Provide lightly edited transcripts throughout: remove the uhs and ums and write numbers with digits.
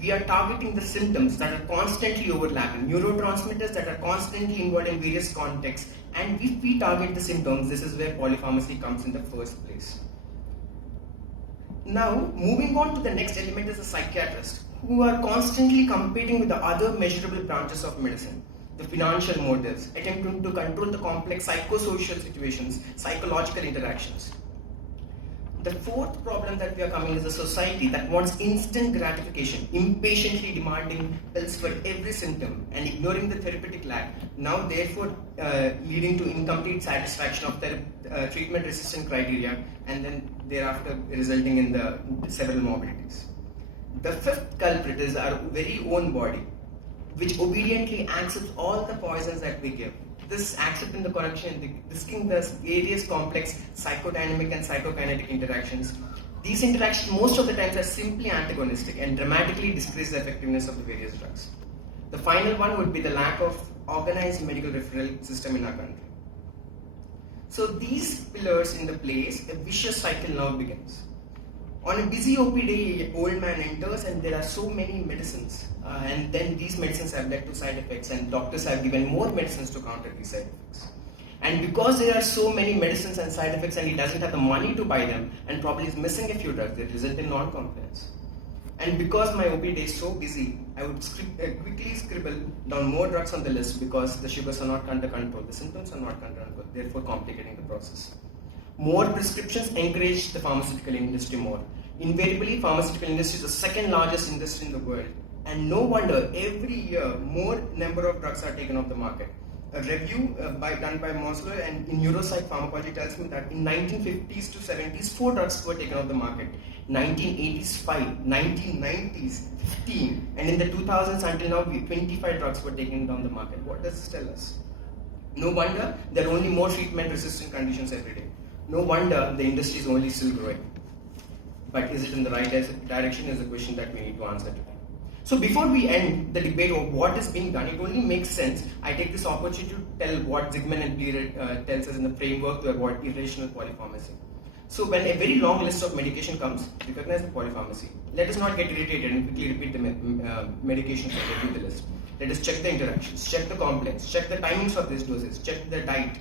we are targeting the symptoms that are constantly overlapping, neurotransmitters that are constantly involved in various contexts, and if we target the symptoms, this is where polypharmacy comes in the first place. Now, moving on to the next element is the psychiatrist, who are constantly competing with the other measurable branches of medicine, the financial motives, attempting to control the complex psychosocial situations, psychological interactions. The fourth problem that we are coming is a society that wants instant gratification, impatiently demanding pills for every symptom and ignoring the therapeutic lag, now therefore leading to incomplete satisfaction of their treatment resistant criteria, and then thereafter resulting in the several morbidities. The fifth culprit is our very own body, which obediently accepts all the poisons that we give. This accepting the connection and risking the various complex psychodynamic and psychokinetic interactions. These interactions most of the times are simply antagonistic and dramatically decrease the effectiveness of the various drugs. The final one would be the lack of organized medical referral system in our country. So these pillars in the place, a vicious cycle now begins. On a busy OP day, old man enters and there are so many medicines, and then these medicines have led to side effects, and doctors have given more medicines to counter these side effects. And because there are so many medicines and side effects and he doesn't have the money to buy them and probably is missing a few drugs, they result in non-compliance. And because my OP day is so busy, I would quickly scribble down more drugs on the list because the sugars are not under control, the symptoms are not under control, therefore complicating the process. More prescriptions encourage the pharmaceutical industry more. Invariably, pharmaceutical industry is the second largest industry in the world, and no wonder every year more number of drugs are taken off the market. A review done by Mosler and in neuropsych pharmacology tells me that in 1950s to 70s, 4 drugs were taken off the market. 1980s 5, 1990s 15, and in the 2000s until now 25 drugs were taken down the market. What does this tell us? No wonder there are only more treatment-resistant conditions every day. No wonder the industry is only still growing. But is it in the right direction is the question that we need to answer today. So before we end the debate of what is being done, it only makes sense I take this opportunity to tell what Zygmunt and Bleer tells us in the framework to avoid irrational polypharmacy. So when a very long list of medication comes, recognize the polypharmacy. Let us not get irritated and quickly repeat the medications that review the list. Let us check the interactions, check the complaints, check the timings of this dosage, check the diet,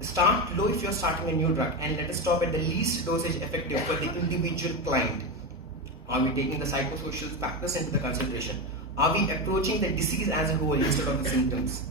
start low if you're starting a new drug, and let us stop at the least dosage effective for the individual client. Are we taking the psychosocial factors into the consideration? Are we approaching the disease as a whole instead of the symptoms?